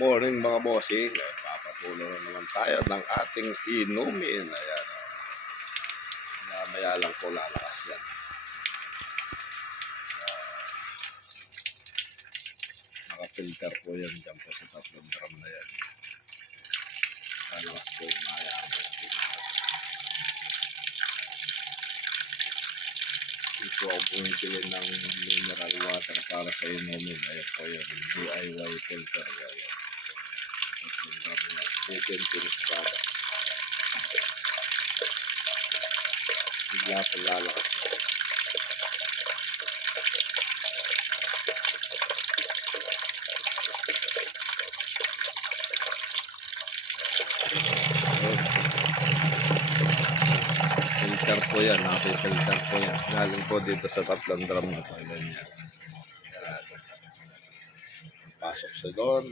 morning mga bossing. Papatuloy na naman tayo ng ating inumin. Ayan. Maya lang po lalakas yan. Naka-filter po yan dyan po sa tatlong drum na yan. Lalakas po yung maya. Ito ako bumibili ng mineral water para sa inumin. Ayan po yun. DIY filter. Ayan. Chicken finish product. Bigla po lalakas. Filter po yan. Filter po yan. Galing po dito sa tatlong drum na to. Pasok sa doon.